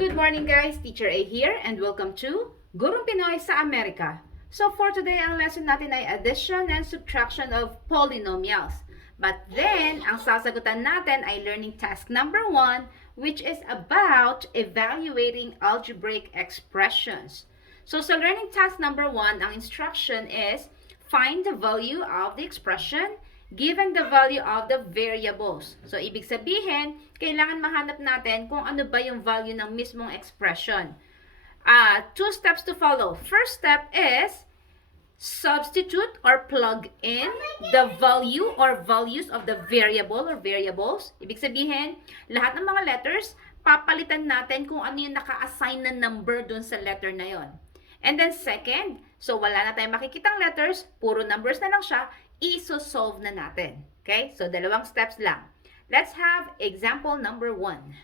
Good morning guys, Teacher A here and welcome to Gurong Pinoy sa Amerika. So for today, ang lesson natin ay addition and subtraction of polynomials. But then, ang sasagutan natin ay learning task number 1, which is about evaluating algebraic expressions. So sa learning task number 1, ang instruction is find the value of the expression given the value of the variables. So, ibig sabihin, kailangan mahanap natin kung ano ba yung value ng mismong expression. Two steps to follow. First step is substitute or plug in the value or values of the variable or variables. Ibig sabihin, lahat ng mga letters, papalitan natin kung ano yung naka-assign na number dun sa letter na yon. And then second, so wala na tayong makikitang letters, puro numbers na lang siya, iso-solve na natin. Okay? So, dalawang steps lang. Let's have example number 1.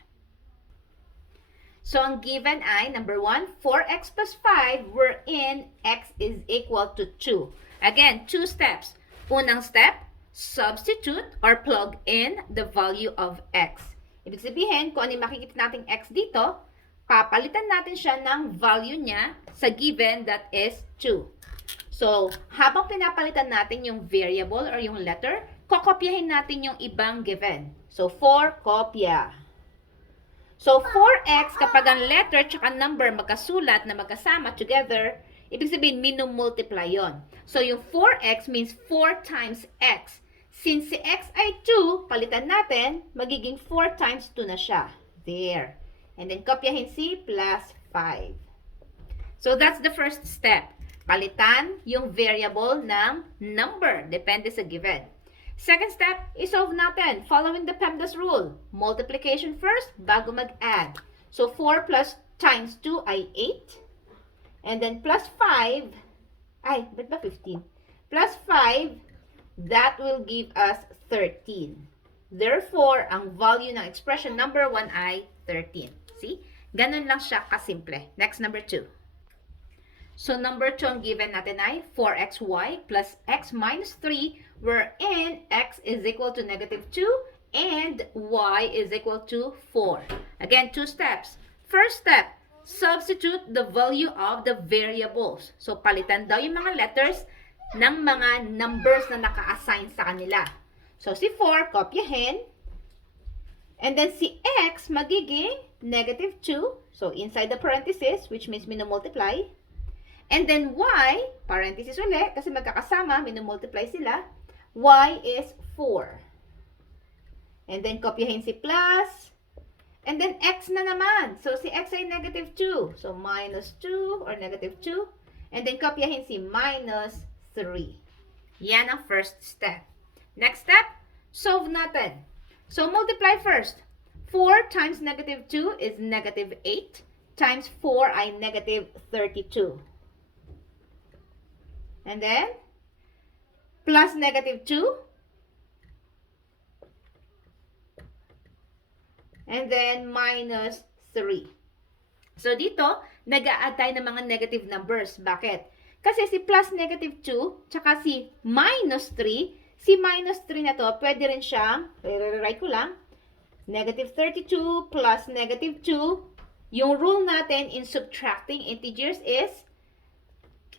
So, ang given ay, number 1, 4x plus 5, wherein x is equal to 2. Again, 2 steps. Unang step, substitute or plug in the value of x. Ibig sabihin, kung ano yung makikita nating x dito, papalitan natin siya ng value niya sa given that is 2. So, habang pinapalitan natin yung variable or yung letter, kokopyahin natin yung ibang given. So, 4, kopya. So, 4x, kapag ang letter tsaka number magkasulat na magkasama together, ibig sabihin, minumultiply yon. So, yung 4x means 4 times x. Since si x ay 2, palitan natin, magiging 4 times 2 na siya. There. And then, kopyahin si plus 5. So, that's the first step. Palitan yung variable ng number. Depende sa given. Second step, isolve natin. Following the PEMDAS rule. Multiplication first, bago mag-add. So, 4 plus times 2 ay 8. And then, plus 5. Ay, ba't ba 15? Plus 5, that will give us 13. Therefore, ang value ng expression number 1 ay 13. See? Ganun lang siya kasimple. Next, number 2. So, number 2 ang given natin ay 4xy plus x minus 3, wherein x is equal to negative 2 and y is equal to 4. Again, 2 steps. First step, substitute the value of the variables. So, palitan daw yung mga letters ng mga numbers na naka-assign sa kanila. So, si 4, kopyahin. And then, si x magiging negative 2. So, inside the parenthesis, which means minumultiply. And then y, parenthesis ulit, kasi magkakasama, minumultiply sila, y is 4. And then, kopyahin si plus. And then, x na naman. So, si x ay negative 2. So, minus 2 or negative 2. And then, kopyahin si minus 3. Yan ang first step. Next step, solve natin. So, multiply first. 4 times negative 2 is negative 8. Times 4 ay negative 32. And then, plus negative 2. And then, minus 3. So, dito, nag-a-add tayo ng mga negative numbers. Bakit? Kasi si plus negative 2, tsaka si minus 3, si minus 3 na to, pwede rin siyang, i-rewrite ko lang, negative 32 plus negative 2. Yung rule natin in subtracting integers is,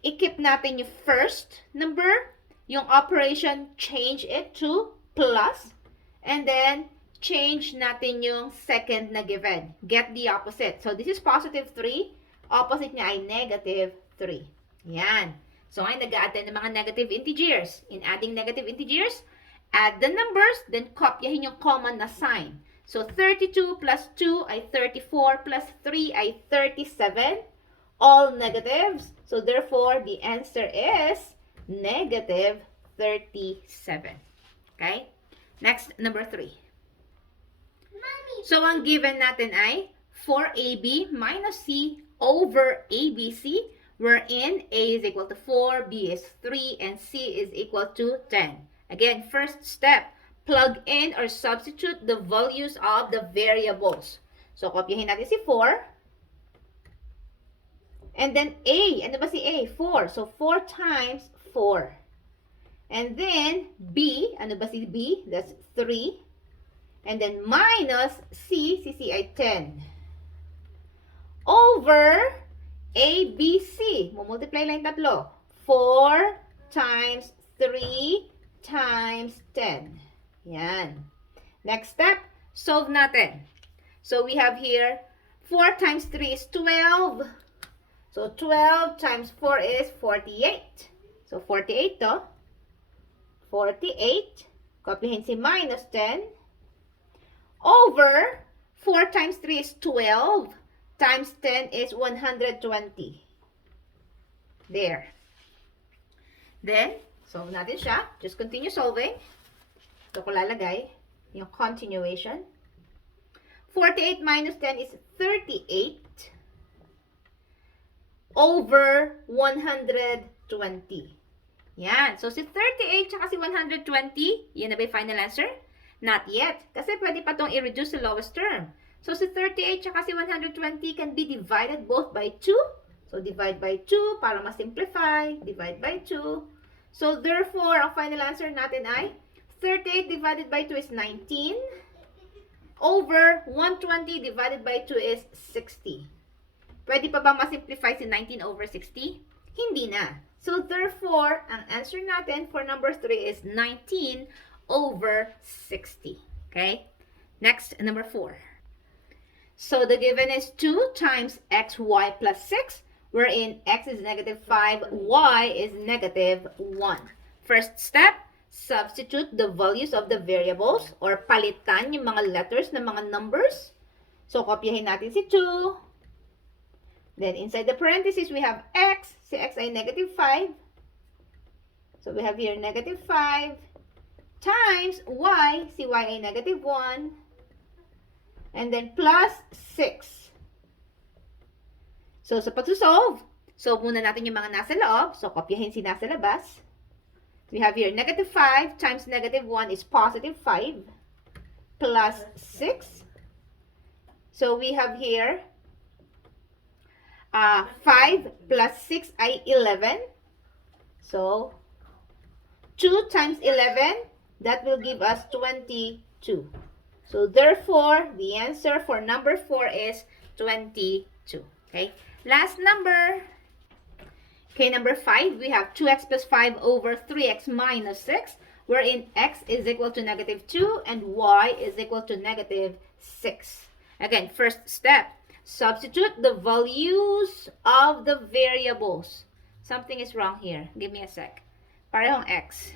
i-keep natin yung first number, yung operation, change it to plus, and then, change natin yung second na given. Get the opposite. So, this is positive 3. Opposite niya ay negative 3. Yan. So, ay nag-a-add ng mga negative integers. In adding negative integers, add the numbers, then kopyahin yung common na sign. So, 32 plus 2 ay 34, plus 3 ay 37. All negatives. So, therefore, the answer is negative 37. Okay? Next, number 3. So, ang given natin ay 4AB minus C over ABC, wherein A is equal to 4, B is 3, and C is equal to 10. Again, first step, plug in or substitute the values of the variables. So, kopyahin natin si 4. And then A, ano ba si A? 4. So, 4 times 4. And then B, ano ba si B? That's 3. And then minus C, si C ay 10. over ABC. Multiply lang yung tatlo. 4 times 3 times 10. Yan. Next step, solve natin. So we have here 4 times 3 is 12. So 12 times 4 is 48. So 48 to. 48. Kopyahin si minus 10. Over 4 times 3 is 12. Times 10 is 120. There. Then, solve natin siya. Just continue solving. Ito ko lalagay yung continuation. 48 minus 10 is 38 over 120. Yan. So, si 38 tsaka si 120, yan na ba yung final answer? Not yet. Kasi pwede pa itong i-reduce sa lowest term. So, si 38 tsaka si 120 can be divided both by 2. So, divide by 2 para ma-simplify. Divide by 2. So, therefore, ang final answer natin ay 38 divided by 2 is 19. Over 120 divided by 2 is 60. Pwede pa ba ma-simplify si 19 over 60? Hindi na. So, therefore, ang answer natin for number 3 is 19 over 60. Okay? Next, number 4. So, the given is 2 times xy plus 6, wherein x is negative 5, y is negative 1. First step, substitute the values of the variables or palitan yung mga letters ng mga numbers. So, kopyahin natin si 2. Then, inside the parentheses, we have x. Si x ay negative 5. So, we have here negative 5 times y. Si y ay negative 1. And then, plus 6. So, sa pagsusolve, solve muna natin yung mga nasa loob. So, kopyahin si nasa labas. We have here negative 5 times negative 1 is positive 5 plus 6. So, we have here 5 plus 6 ay 11. So, 2 times 11, that will give us 22. So, therefore, the answer for number 4 is 22. Okay? Last number. Okay, number 5, we have 2x plus 5 over 3x minus 6, wherein x is equal to negative 2 and y is equal to negative 6. Again, first step, substitute the values of the variables. Something is wrong here. Give me a sec. Parehong x.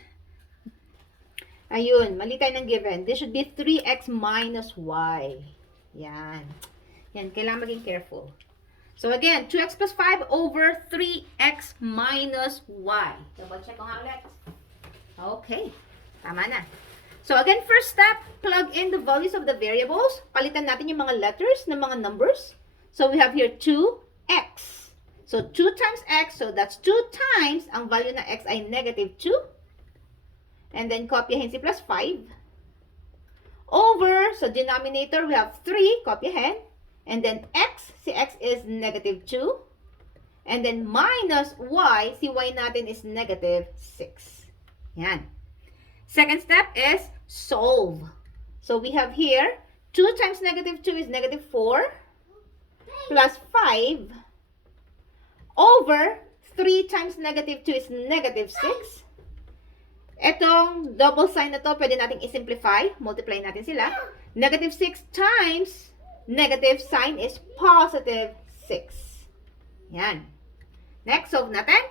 Ayun, mali tayo ng given. This should be 3x minus y. Yan. Yan, kailangan maging careful. So again, 2x plus 5 over 3x minus y. Double check ko nga ulit. Okay, tama na. So again, first step, plug in the values of the variables. Palitan natin yung mga letters ng mga numbers. So we have here 2x. So 2 times x, so that's 2 times, ang value na x ay negative 2. And then, kopyahin si plus 5. Over, so denominator, we have 3, kopyahin. And then, x, si x is negative 2. And then, minus y, si y natin is negative 6. Yan. Second step is solve. So, we have here, 2 times negative 2 is negative 4. Plus 5. Over, 3 times negative 2 is negative 6. Etong double sign na to, pwede natin i-simplify. Multiply natin sila. Negative 6 times negative sign is positive 6. Yan. Next, solve natin.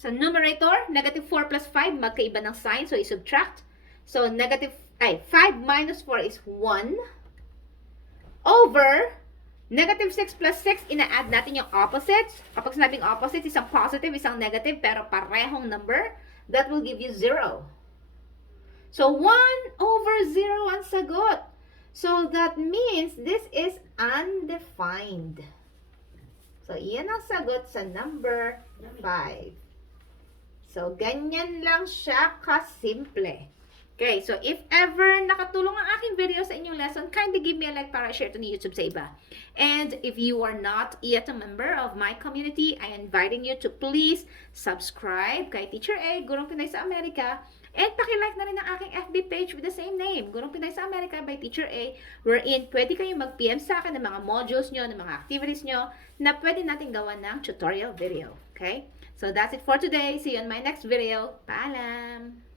Sa numerator, negative 4 plus 5, magkaiba ng sign. So, i-subtract. So, 5 minus 4 is 1. Over, negative 6 plus 6, ina-add natin yung opposites. Kapag sinabing opposites, isang positive, isang negative, pero parehong number. That will give you 0. So, 1 over 0 ang sagot. So, that means this is undefined. So, iyan ang sagot sa number 5. So, ganyan lang siya kasimple. Okay, so if ever nakatulong ang aking video sa inyong lesson, kindly give me a like para share to ni YouTube sa iba. And if you are not yet a member of my community, I am inviting you to please subscribe kay Teacher A, Gurong Pinay sa Amerika, And paki-like na rin ang aking FB page with the same name, Gurong Pinay sa Amerika by Teacher A, wherein pwede kayong mag-PM sa akin ng mga modules nyo, ng mga activities nyo, na pwede natin gawa ng tutorial video. Okay? So that's it for today. See you on my next video. Paalam!